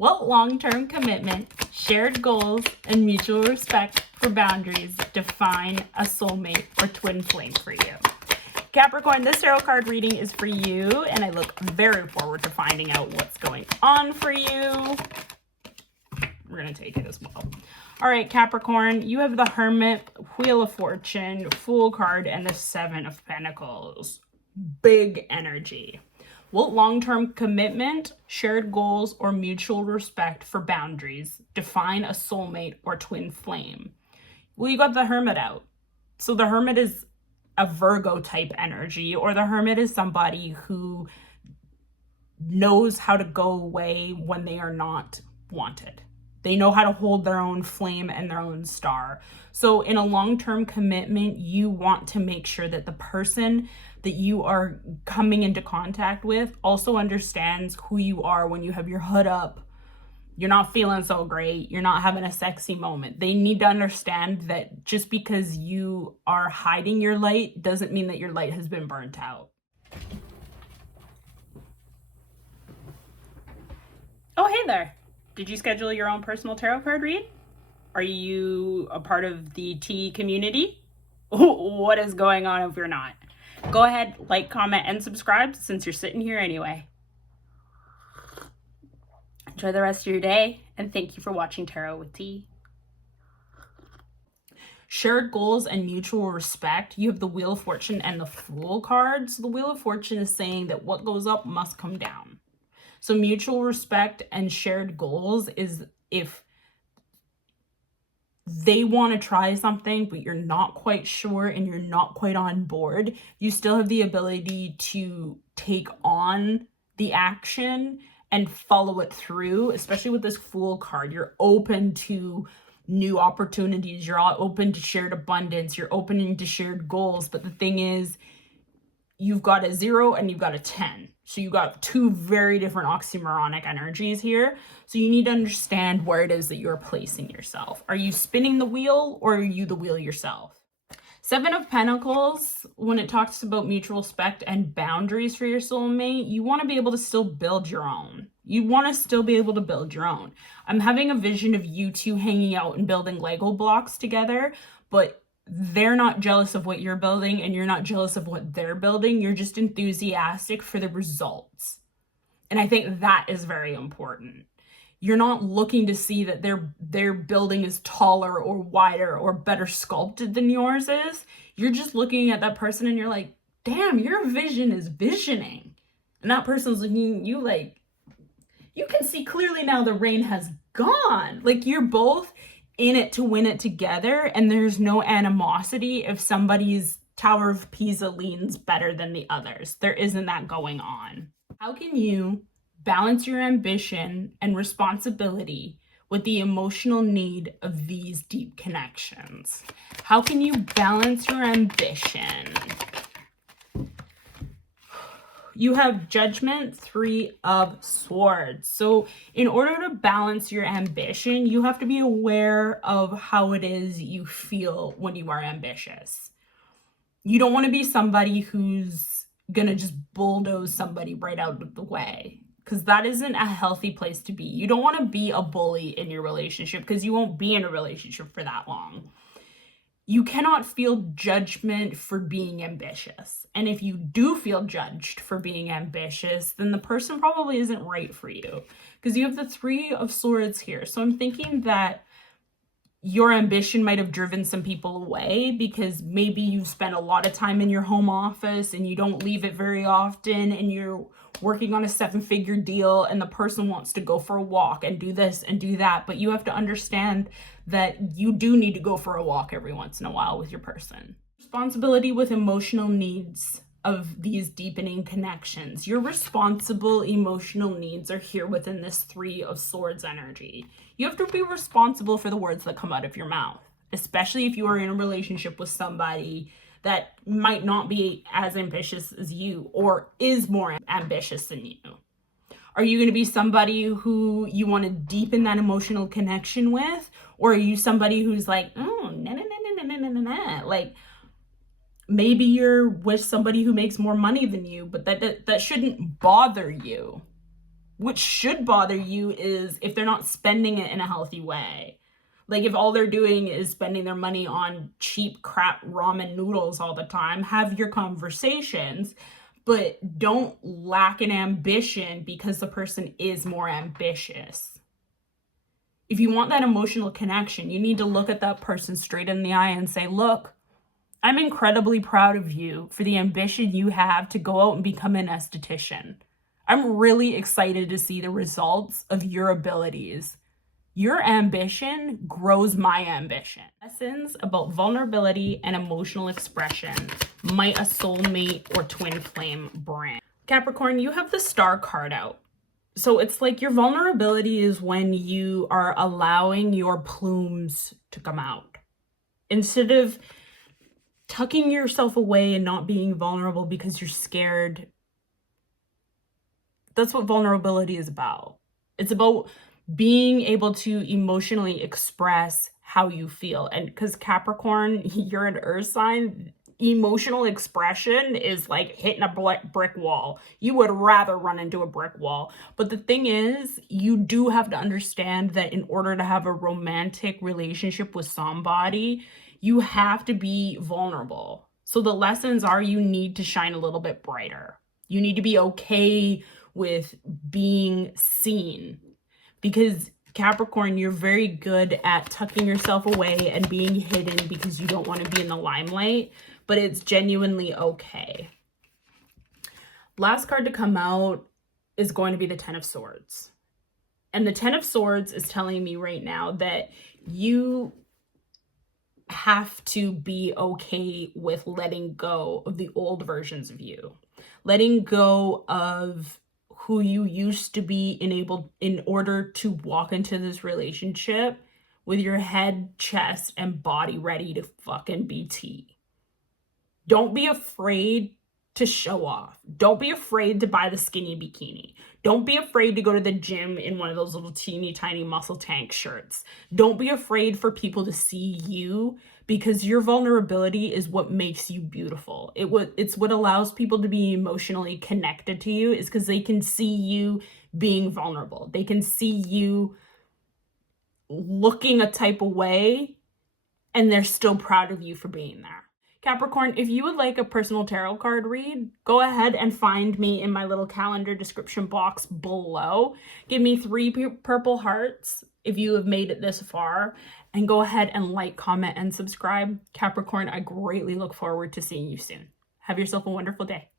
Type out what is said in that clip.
What long-term commitment, shared goals, and mutual respect for boundaries define a soulmate or twin flame for you? Capricorn, this tarot card reading is for you, and I look very forward to finding out what's going on for you. We're going to take it as well. All right, Capricorn, you have the Hermit, Wheel of Fortune, Fool card, and the Seven of Pentacles. Big energy. What long-term commitment, shared goals, or mutual respect for boundaries define a soulmate or twin flame? Well, you got the Hermit out. So the Hermit is a Virgo type energy, or the Hermit is somebody who knows how to go away when they are not wanted. They know how to hold their own flame and their own star. So in a long-term commitment, you want to make sure that the person that you are coming into contact with also understands who you are when you have your hood up. You're not feeling so great. You're not having a sexy moment. They need to understand that just because you are hiding your light doesn't mean that your light has been burnt out. Oh, hey there. Did you schedule your own personal tarot card read? Are you a part of the T community? What is going on if you're not? Go ahead, like, comment, and subscribe since you're sitting here anyway. Enjoy the rest of your day, and thank you for watching Tarot with T. Shared goals and mutual respect. You have the Wheel of Fortune and the Fool cards. The Wheel of Fortune is saying that what goes up must come down. So mutual respect and shared goals is if they want to try something, but you're not quite sure and you're not quite on board, you still have the ability to take on the action and follow it through, especially with this Fool card. You're open to new opportunities. You're all open to shared abundance. You're opening to shared goals. But the thing is, you've got a 0 and you've got a 10. So you got two very different oxymoronic energies here. So you need to understand where it is that you're placing yourself. Are you spinning the wheel, or are you the wheel yourself? Seven of Pentacles, when it talks about mutual respect and boundaries for your soulmate, you want to be able to still build your own. You want to still be able to build your own. I'm having a vision of you two hanging out and building Lego blocks together, but they're not jealous of what you're building and you're not jealous of what they're building. You're just enthusiastic for the results. And I think that is very important. You're not looking to see that their building is taller or wider or better sculpted than yours is. You're just looking at that person and you're like, damn, your vision is visioning. And that person's looking at you like, you can see clearly now the rain has gone. Like, you're both in it to win it together, and there's no animosity if somebody's Tower of Pisa leans better than the others. There isn't that going on. How can you balance your ambition and responsibility with the emotional need of these deep connections? How can you balance your ambition? You have Judgment, 3 of Swords. So in order to balance your ambition, you have to be aware of how it is you feel when you are ambitious. You don't want to be somebody who's going to just bulldoze somebody right out of the way, because that isn't a healthy place to be. You don't want to be a bully in your relationship, because you won't be in a relationship for that long. You cannot feel judgment for being ambitious. And if you do feel judged for being ambitious, then the person probably isn't right for you, because you have the 3 of Swords here. So I'm thinking that your ambition might have driven some people away, because maybe you've spent a lot of time in your home office and you don't leave it very often, and you're working on a 7-figure deal, and the person wants to go for a walk and do this and do that. But you have to understand that you do need to go for a walk every once in a while with your person. Responsibility with emotional needs of these deepening connections. Your responsible emotional needs are here within this 3 of Swords energy. You have to be responsible for the words that come out of your mouth, especially if you are in a relationship with somebody that might not be as ambitious as you or is more ambitious than you. Are you going to be somebody who you want to deepen that emotional connection with? Or are you somebody who's like, like, maybe you're with somebody who makes more money than you, but that shouldn't bother you. What should bother you is if they're not spending it in a healthy way. Like if all they're doing is spending their money on cheap crap ramen noodles all the time, have your conversations, but don't lack in ambition because the person is more ambitious. If you want that emotional connection, you need to look at that person straight in the eye and say, look, I'm incredibly proud of you for the ambition you have to go out and become an esthetician. I'm really excited to see the results of your abilities. Your ambition grows my ambition. Lessons about vulnerability and emotional expression. Might a soulmate or twin flame brand? Capricorn, you have the Star card out. So it's like your vulnerability is when you are allowing your plumes to come out. Instead of tucking yourself away and not being vulnerable because you're scared. That's what vulnerability is about. It's about being able to emotionally express how you feel. And because Capricorn, you're an earth sign, emotional expression is like hitting a brick wall. You would rather run into a brick wall. But the thing is, you do have to understand that in order to have a romantic relationship with somebody, you have to be vulnerable. So the lessons are you need to shine a little bit brighter. You need to be okay with being seen. Because Capricorn, you're very good at tucking yourself away and being hidden because you don't want to be in the limelight, but it's genuinely okay. Last card to come out is going to be the Ten of Swords. And the Ten of Swords is telling me right now that you have to be okay with letting go of the old versions of you, letting go of who you used to be in order to walk into this relationship with your head, chest, and body ready to fucking be tea. Don't be afraid to show off. Don't be afraid to buy the skinny bikini. Don't be afraid to go to the gym in one of those little teeny tiny muscle tank shirts. Don't be afraid for people to see you, because your vulnerability is what makes you beautiful. It's what allows people to be emotionally connected to you, is because they can see you being vulnerable. They can see you looking a type of way and they're still proud of you for being there. Capricorn, if you would like a personal tarot card read, go ahead and find me in my little calendar description box below. Give me 3 purple hearts if you have made it this far, and go ahead and like, comment, and subscribe. Capricorn, I greatly look forward to seeing you soon. Have yourself a wonderful day.